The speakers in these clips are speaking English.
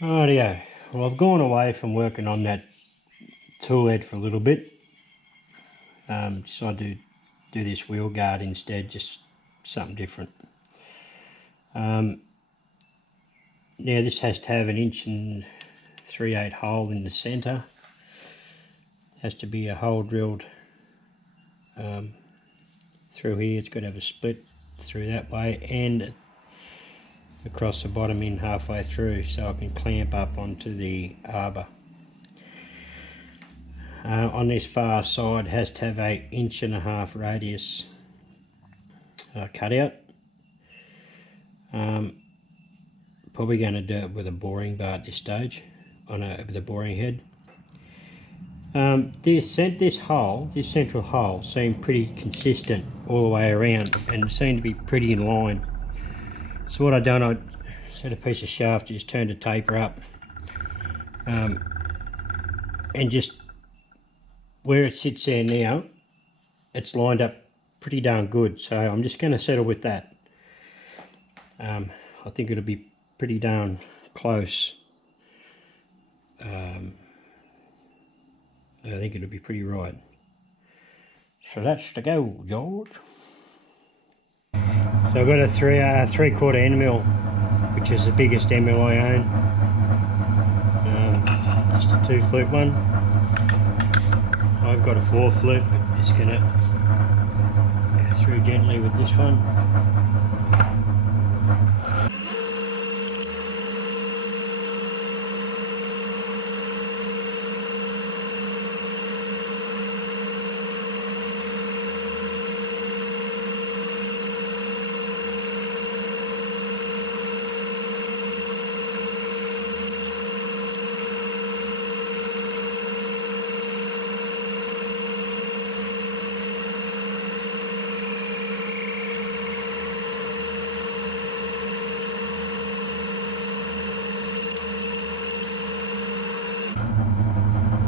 Rightio. Well, I've gone away from working on that tool head for a little bit. Decided to do this wheel guard instead, just something different. Now this has to have 1 3/8 inch hole in the centre. Has to be a hole drilled through here. It's got to have a split through that way and across the bottom in halfway through, so I can clamp up onto the arbor. On this far side has to have a 1.5 inch radius cutout. Probably going to do it with a boring bar at this stage, with a boring head. This central hole seemed pretty consistent all the way around, and it seemed to be pretty in line. So what I done, I set a piece of shaft, just turned the taper up, and just where it sits there now, it's lined up pretty darn good. So I'm just going to settle with that. I think it'll be pretty darn close. I think it'll be pretty right. So that's the go, George. So I've got a 3/4 end mill, which is the biggest end mill I own. Just a 2-flute one. I've got a 4-flute, but it's going to go through gently with this one.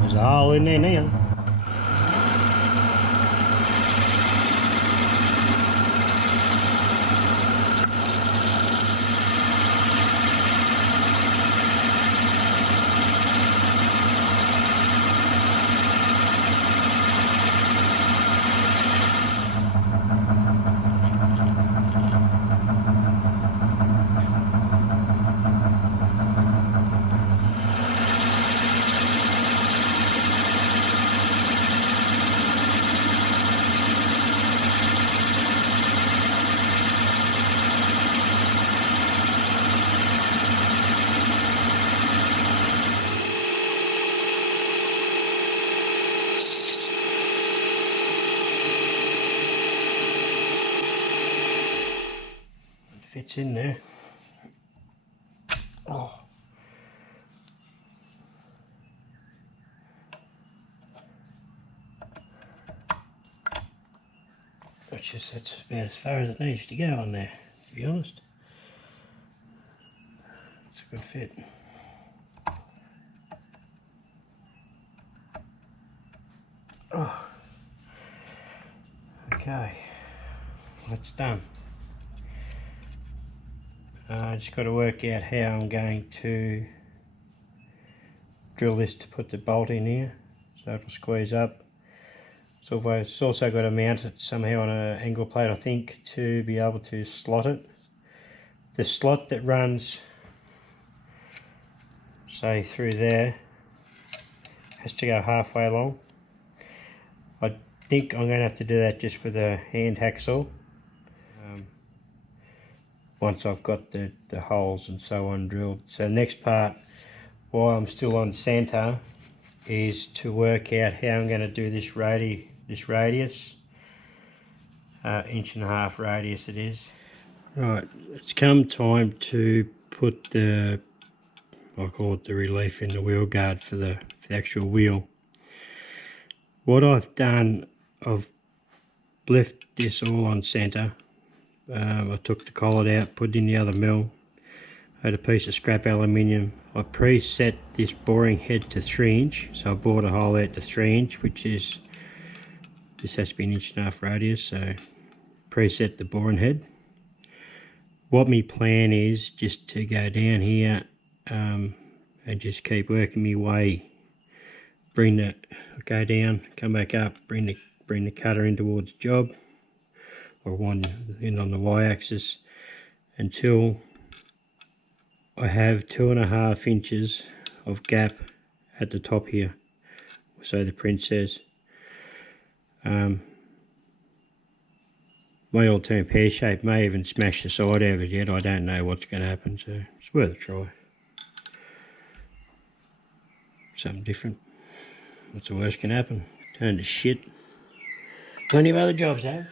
There's a hole in there now. Fits in there. Oh. That's about as far as it needs to go on there, to be honest. It's a good fit. Oh. Okay, that's done. I just got to work out how I'm going to drill this to put the bolt in here, so it'll squeeze up. So it's also got to mount it somehow on an angle plate, I think, to be able to slot it. The slot that runs, say, through there has to go halfway along. I think I'm going to have to do that just with a hand hacksaw. Once I've got the holes and so on drilled. So next part, while I'm still on center, is to work out how I'm going to do this radius, 1.5 inch radius it is. Right, it's come time to put the, I call it the relief in the wheel guard for the actual wheel. What I've done, I've left this all on center. I took the collet out, put it in the other mill. I had a piece of scrap aluminium. I preset this boring head to 3 inch, so I bored a hole out to 3 inch, which is, this has to be 1.5 inch radius, so preset the boring head. What my plan is just to go down here, and just keep working my way. Go down, come back up, bring the cutter in towards the job, or one in on the y-axis, until I have 2.5 inches of gap at the top here, so the print says. My old turn pear-shaped, may even smash the side out of it yet. I don't know what's going to happen, so it's worth a try. Something different. What's the worst can happen? Turn to shit. Plenty of other jobs, have.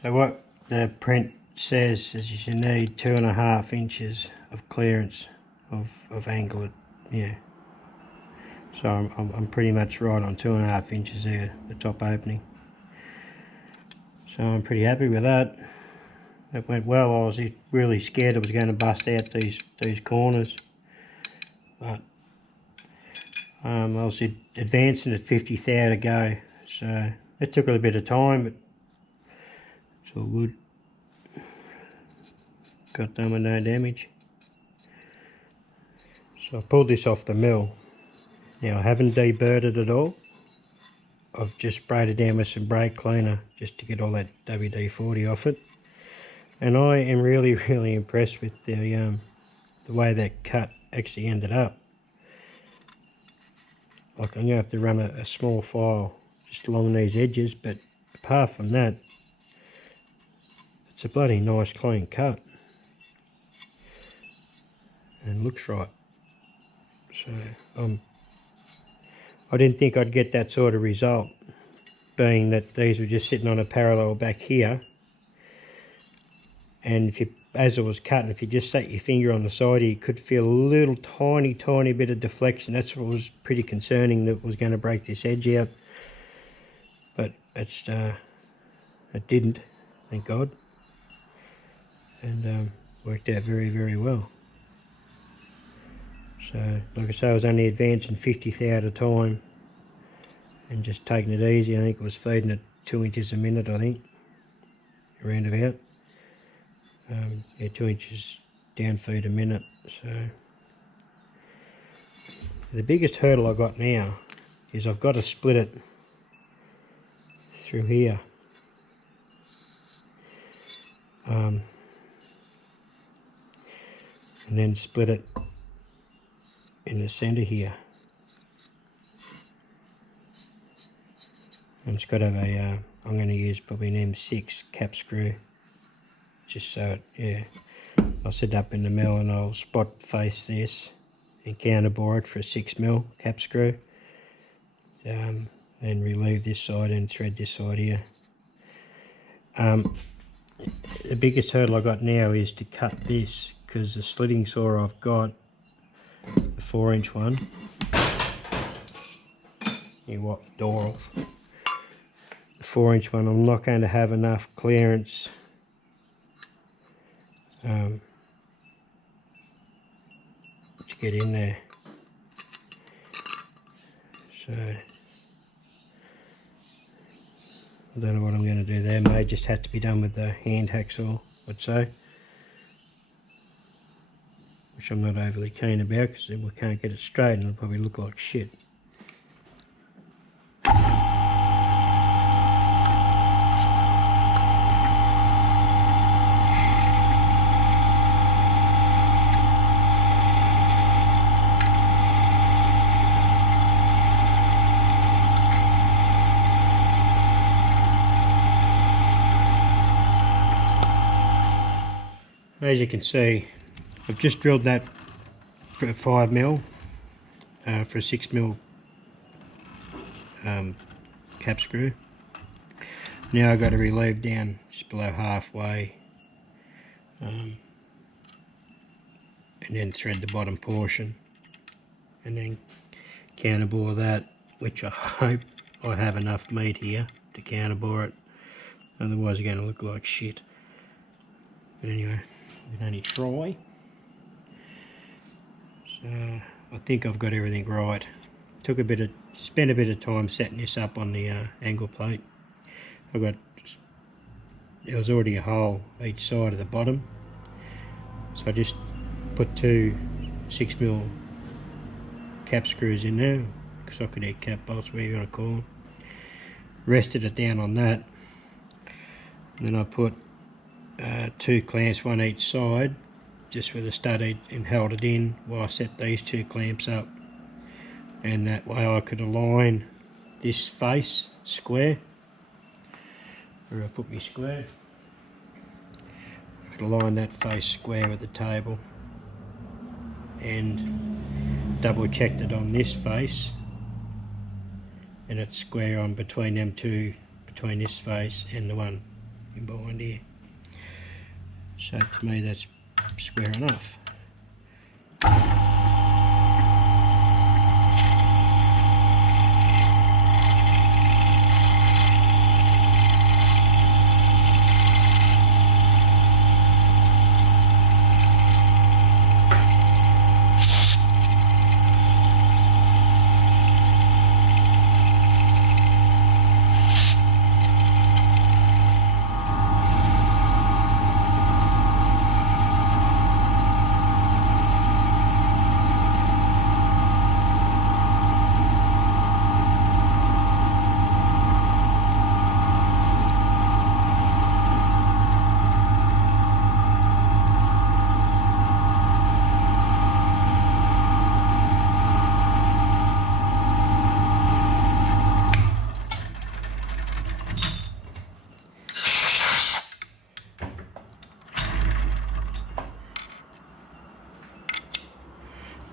So what the print says is you need 2.5 inches of clearance of angle, yeah. So I'm pretty much right on 2.5 inches there, the top opening. So I'm pretty happy with that. It went well. I was really scared it was going to bust out these corners, but I was advancing at 50 thou to go, so it took a little bit of time, but it's all good. Got done with no damage. So I pulled this off the mill. Now I haven't deburred it at all. I've just sprayed it down with some brake cleaner just to get all that WD-40 off it. And I am really impressed with the way that cut actually ended up. Like, I'm going to have to run a small file just along these edges, but apart from that, it's a bloody nice clean cut. And looks right. So I didn't think I'd get that sort of result, being that these were just sitting on a parallel back here. And if you, as it was cutting, if you just set your finger on the side, you could feel a little tiny bit of deflection. That's what was pretty concerning, that was going to break this edge out. But it didn't, thank God. And worked out very well. So, like I say, I was only advancing 50 thou at a time and just taking it easy. I think it was feeding at 2 inches a minute, I think, around about. Yeah, 2 inches down feed a minute. So the biggest hurdle I got now is I've got to split it through here. and then split it in the center here. And it's got to have a, I'm going to use probably an M6 cap screw, just so it, yeah. I'll set it up in the mill and I'll spot face this and counterbore it for a 6mm cap screw. And relieve this side and thread this side here. The biggest hurdle I got now is to cut this, because the slitting saw I've got, the 4-inch one, you wipe the door off. The 4-inch one, I'm not going to have enough clearance to get in there. So I don't know what I'm going to do there. May just have to be done with the hand hacksaw, I'd say, which I'm not overly keen about, because we can't get it straight and it'll probably look like shit. As you can see, I've just drilled that for a 5mm, for a 6mm cap screw. Now I've got to relieve down just below halfway, and then thread the bottom portion, and then counterbore that, which I hope I have enough meat here to counterbore it, otherwise it's going to look like shit. But anyway, we can only try. So I think I've got everything right. Spent a bit of time setting this up on the angle plate. There was already a hole each side of the bottom, so I just put 2 6mm cap screws in there, socket head cap bolts, whatever you want to call them. Rested it down on that, and then I put 2 clamps, one each side, just with a stud, and held it in while I set these 2 clamps up, and that way I could align this face square, where I put my square. I could align that face square with the table, and double checked it on this face, and it's square on between them two, between this face and the one in behind here. So to me that's square enough.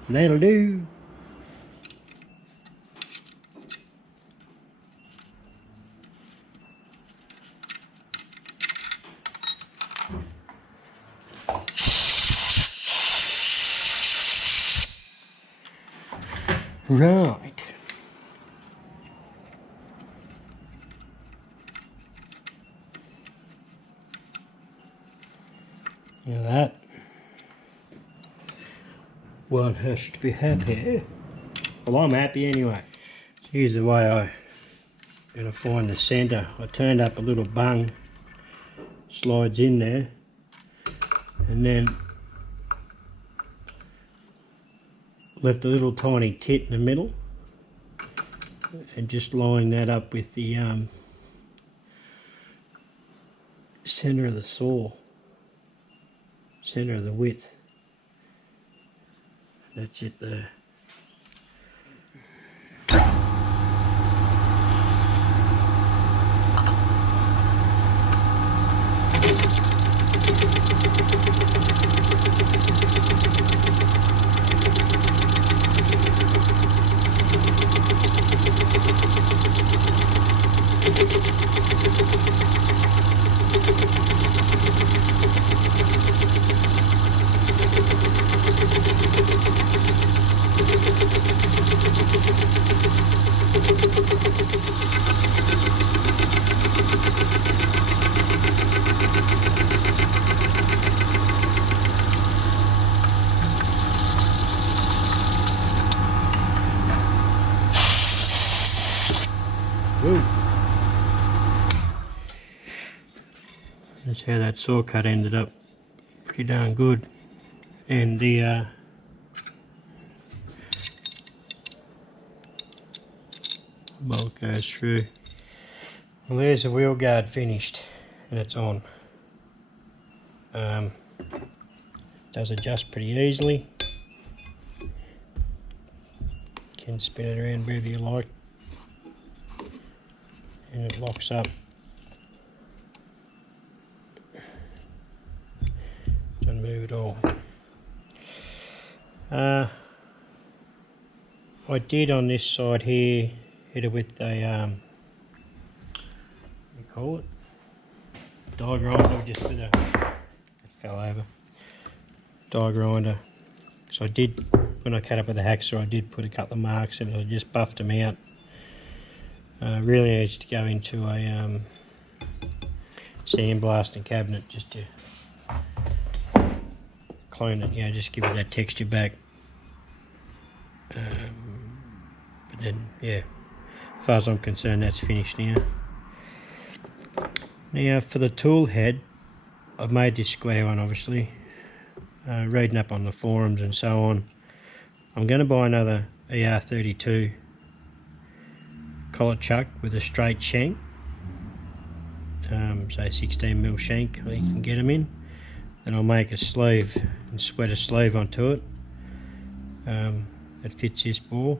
That'll do. Right. Now that one has to be happy. Well, I'm happy anyway. Here's the way I'm going to find the centre. I turned up a little bung, slides in there, and then left a little tiny tit in the middle, and just lining that up with the centre of the saw, centre of the width. That's it there. Woo. That's how that saw cut ended up. Pretty darn good. And the bolt goes through. Well, there's the wheel guard finished, and it's on. Does adjust pretty easily. Can spin it around wherever you like, and it locks up. Doesn't move at all. I did on this side here hit it with a what do you call it? Die grinder, just with a, it fell over. Die grinder. So I did, when I cut up with the hacksaw, I did put a couple of marks and I just buffed them out. Really needs to go into a sandblasting cabinet just to clean it, you know, just give it that texture back. But then, yeah, as far as I'm concerned, that's finished now. Now for the tool head, I've made this square one, obviously. Reading up on the forums and so on, I'm going to buy another ER32 collet chuck with a straight shank, say 16mm shank, you can get them in. Then I'll make a sleeve and sweat a sleeve onto it that fits this bore.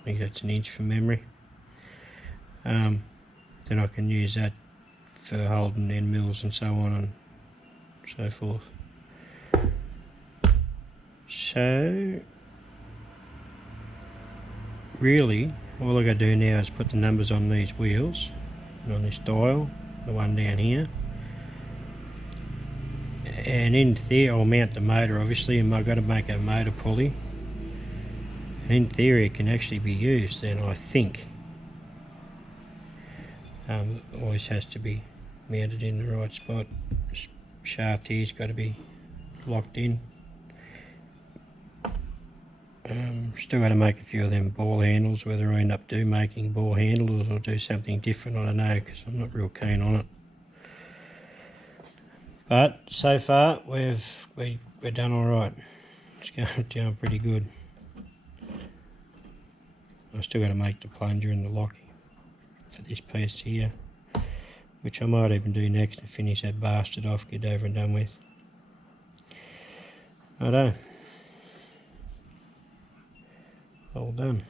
I think that's an inch from memory. Then I can use that for holding end mills and so on and so forth. So really all I got to do now is put the numbers on these wheels and on this dial, the one down here, and in theory I'll mount the motor obviously, and I've got to make a motor pulley, and in theory it can actually be used then, I think. Always has to be mounted in the right spot. This shaft here's got to be locked in. Still got to make a few of them ball handles, whether I end up making ball handles or do something different, I don't know, because I'm not real keen on it. But so far we're done all right. It's going down pretty good. I've still got to make the plunger and the locking for this piece here, which I might even do next and finish that bastard off, get over and done with. I don't know. All done.